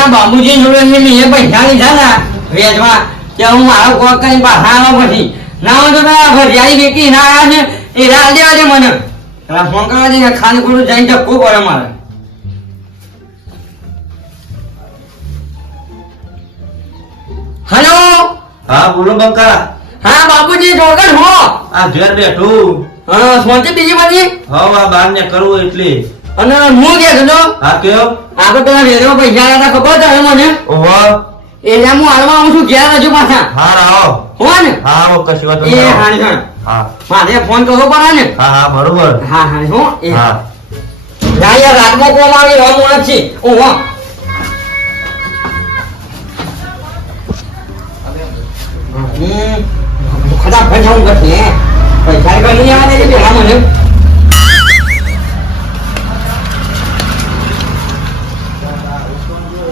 પેલા બાબુજી જોડે મેં પૈસા લીધા હતા વેચવા કે હું મારો કોક કરીને પાછા આવો પછી. ના હોય તો ભરિયાળી વેચી ના આવ્યા છે એ રાત દેવા છે મને. ફોન કરવા દે ને ખાલી ખોટું જઈને ધક્કો પડે મારે. હલો હા બોલો બંકા. હા બાપુજી જોગણ હો. આ ઘેર બેઠું. હા સોચે બીજી બધી હા બાર ને કરવું એટલે. અને હું કે તો હા કયો? આપણે પેલા વેચવા પૈસા હતા ખબર છે મને? ઓહો. એટલે હું હાલમાં આવું છું ઘેર હજુ પાછા. હા રાવ હો ને? હા હો કશી વાત એ હા હા. મારે ફોન કરવો પડે ને? હા હા બરોબર. હા હા હું હા. યાર રાતમાં કોમ આવી રહ્યો હું નથી. ઓ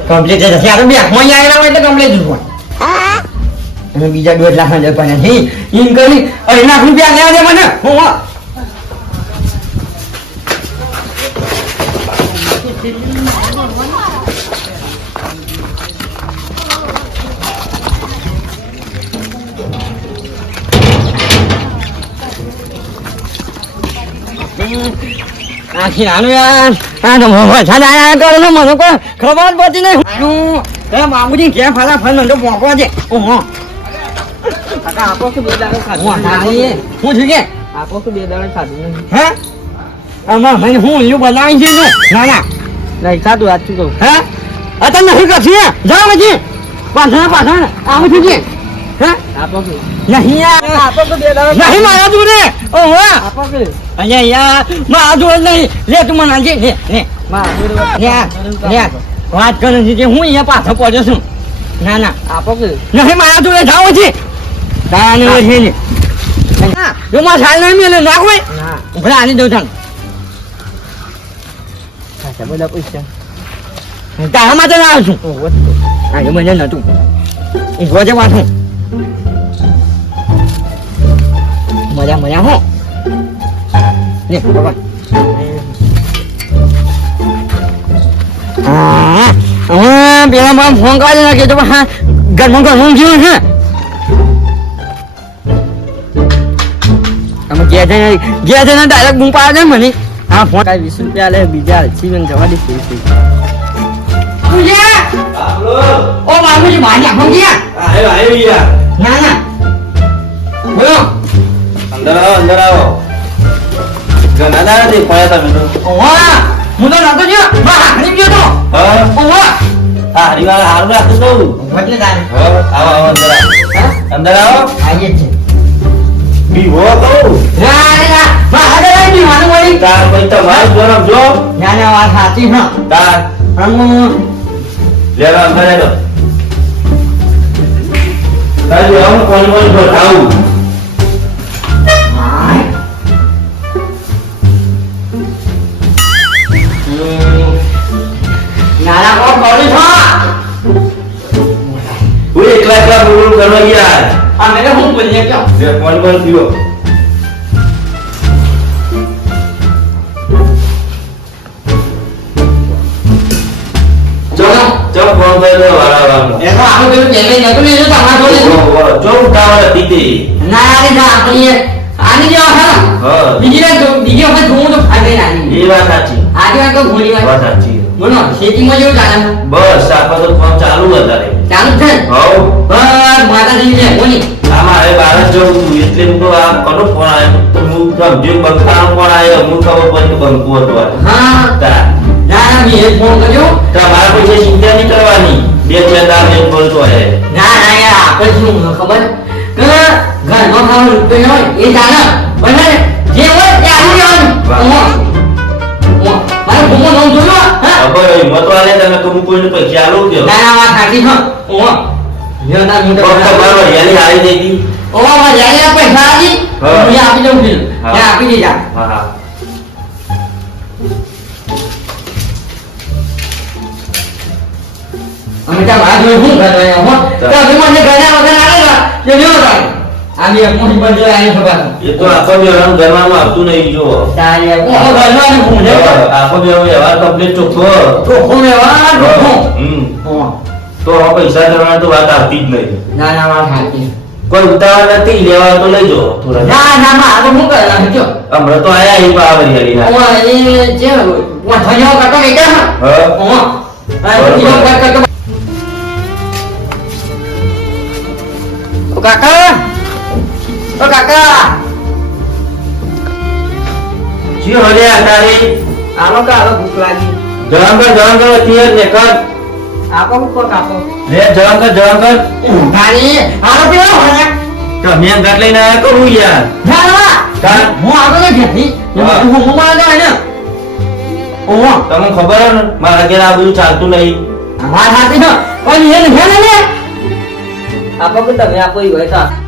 કમ્પ્લીટ થશે આ તો બેંકમાં આવેલા હોય તો કમ્પ્લીટ જ હોય. અને બીજા દોઢ લાખ ના જતા નથી એમ કરી, અઢી લાખ રૂપિયા લેવા દે મને. હો. આખી નાનું યાર. આ તો વરસાદ આયા કરે ને મને કોઈ ખબર પડતી નહીં. આનું એ બાબુજી ક્યાં ફરા ફર મને તો દે ઓહો. કાકા આપો કે બે દાડો ખાધું? હું હું છું કે? આપો કે બે દાડો ખાધું નહીં. હે? આમાં મને હું ઈયું બનાવી છે ને ના. નહીં ખાધું આજ કહું? હે? આ તને નહીં કરશે જાઓ પછી. પાછળ પાછળ. આવું છું કે? હે? આપો કે નહીં નહીં મારા જોડે. ઓહો અહીંયા યાર મારા જોડે નહીં. લે તું મને આજે લે લે. વાત કરે. છે કે હું અહીંયા પાછો પડ્યો છું. ના ના. આપો કે નહીં મારા જોડે જાઓ છે તાને છે ને જો મારા સાલ નહીં મેલે ના કોઈ ના. ભલે આની દઉં તને બધા પૈસા તારા માટે ના આવું છું. આજે મને નતું. રોજે પાછું મજા મજા હો. લે પકડ હા પેલા મારા ફોન કાઢી નાખે તો હા ઘરમાં ઘરમાં જીવન છે અમે ગયા છે ગયા છે ને ડાયરેક્ટ બૂમ પાડે મને. હા ફોન. કાંઈ વીસ રૂપિયા લે બીજા જીવન જવા દે હા બોલો ઓ બાબુજી બહાર નાખો ગયા? આયો આયો યાર. ના ના. બોલો. અંદર આવો. ઘણા દાડા થી પડ્યા તમે તો. ઓવા હું તો નતો જો બા હારી ગયો તો. હા? ઓવા હા હરિવાર હારું રાખતો તો એટલે તારે. હા આવો આવો અંદર આવો. અંદર આવો. આવીએ છે. બીવો હારે વળી તાર જોરમ જો. ના ના વાત સાચી હા તાર. હમ લેવા અંદર આવ્યો તારી આવું કોણ કોણ બતાવું કરવા યાર આ મેરે હું બોલીએ કે જે ફોન કોણ થયો. ચો ફોન કરી દો વાળા એનો આનું પેલું પેમેન્ટ નતું લીધું તમારા જોડે જો. ઉતાવળ હતી તે. ના રે ના આપણી આની જેવા હા. બીજી બીજી વખત હું તો ફાગે નાની. એ વાત સાચી. આજે વાર તો ઘોડી વાત સાચી. બોલો ખેતીમાં જેવું ચાલે? બસ આપણે તો ફોન ચાલુ વધારે ચાલુ છે? હવ. બસ માતાજી ને કોની આ મારે બહાર જ જવું હતું એટલે હું તો આ કનો ફોન આવ્યો? તો હું સમજ્યો બંકાનો ફોન આવ્યો હું ખબર પડી કે હતો હા. તાર. ના મેં એ ફોન કર્યો. તમારે કોઈ ચિંતા નહીં કરવાની બે ચાર દામ એક બોલતો હે. ના ના યાર આપણે શું ખબર. કે ઘરમાં ખાવાનું રૂપિયો હોય એ ચાલે. બને જે હોય તે આવી જવાનું ખબર હોય મત વાલે તમે તો કોઈને પૈસા આલું ના ના વાત સાચી ના હું તો તમારો યાની આવી જઈ હતી. ઓહો મારે યાર પૈસા આવી હું. આપી દઉં છું. હા. આપી દેજા હા હા. અમે ત્યાં શું કરવા હો તો અમે મને ઘરના વગર આવેલા તે જો તારે આ આ પર જો આને ખબર એ તો આખો વ્યવહાર ઘરમાં આવતું નહીં જો તારે ઓહો ઘરમાં ને ભૂંડે આખો વ્યવહાર કમ્પ્લીટ ચોખ્ખો. ચોખ્ખો વ્યવહાર, ચોખ્ખો. હમ. તો હવે પૈસા જવાની તો વાત આવતી જ નહીં. ના ના વાત સાચી. કોઈ ઉતાવળ નથી લેવા તો લઈ જો ના ના મારે તો શું કરવાનું જો હમણાં તો આયા પાવર એ જે વાંઠણીઓ કરતો બેઠા છે. હા. આ કરતો. કાકા! ઓ કાકા! જી હલ્યા તારે આલો કે આલો ભૂખ લાગી. જવાંગર જવાંગર અત્યારે ને કર. આપો ઉપર કાપો લે જવાંગર જવાંગર તારી હાલો પેલો હોય તમે ગાટ લઈને આયા કરું યાર. ના ના હું આગળ જ હતી. હું હું. મારે તો એને ઓહો. તમને ખબર હે ને મારા ઘેર આ બધું ચાલતું નહીં. મારા છે. પણ એને છે ને લે. આપો કે તમે આપો ઈ હોય તો.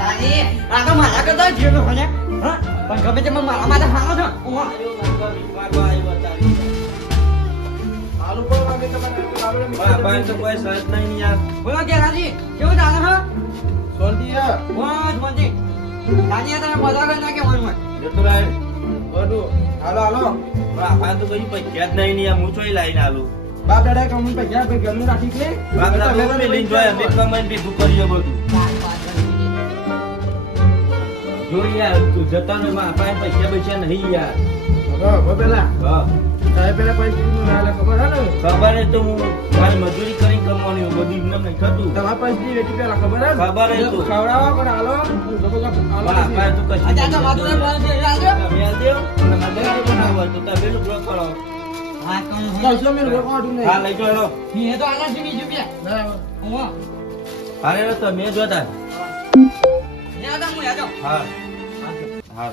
તારી આ તો મારા કરતા જ જીવ હોય હા પણ ગમે તે મારા માટે હાલો છે. ઓહો બોલો કે રાજી કેવું ચાલે છે વાહ જોંજી તારી તમે મજા કરી નાખે મન. મન બાપ દાદા કમન પૈસા ભાઈ ઘરનું રાખી કે? હવે પેલા? સાહેબ પેલા પૈસા નું ના ખબર હે ને? ખબર હે તો હું મારી મજૂરી કરી કમાણી બધું એમને નહીં થતું. તમારા પૈસા ની વેટી પેલા ખબર હે ને? ખબર હે તો. ખવડાવો પણ હાલો. હાલો મારા તું કશું આજે આ તો માથું પ્લાન છે રાજો મેલ દેવ? અને ના હોય તો તમે બ્લોક કરો. હા. તો કશો મેં લોકો આટલું નહીં. હા, લઈ જાઓ, હેલો. એ તો આના સુધી જુબે બરાબર. ઓહો હારે હેલો, તમે જોતા. યાદ આ હું. યાદ હા હા.